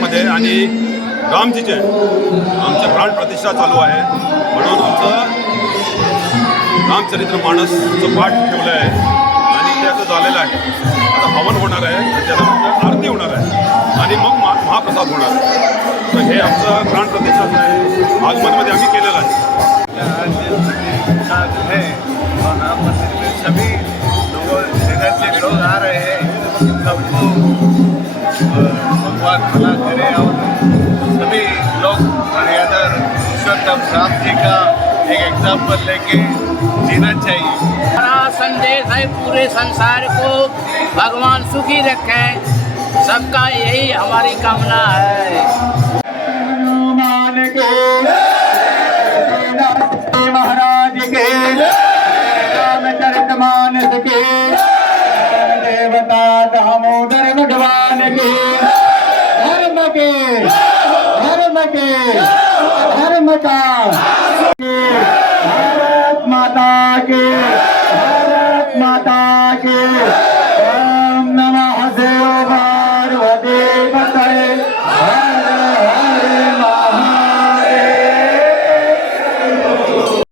मध्ये आणि रामजीचे आमचे प्राण प्रतिष्ठा चालू आहे म्हणून आमचं रामचरित्र मानसचं पाठ ठेवलं आहे आणि ते आता झालेलं आहे. आता हवन होणार आहे, त्यानंतर आरती होणार आहे आणि मग महाप्रसाद होणार आहे. तर हे आमचं प्राण प्रतिष्ठाचं आहे, आगमनमध्ये आम्ही केलेलं आहे. सभी इधर से लोग आ रहे हैं, सबको भगवान भला करे और सभी लोग मर्यादा पुरुषोत्तम राम जी का एक एग्जाम्पल लेके जीना चाहिए. हमारा संदेश है पूरे संसार को भगवान सुखी रखें, सबका यही हमारी कामना है. महाराज के रामचरितमानस के देवता दामोदर भगवान के धर्म का भारत माता के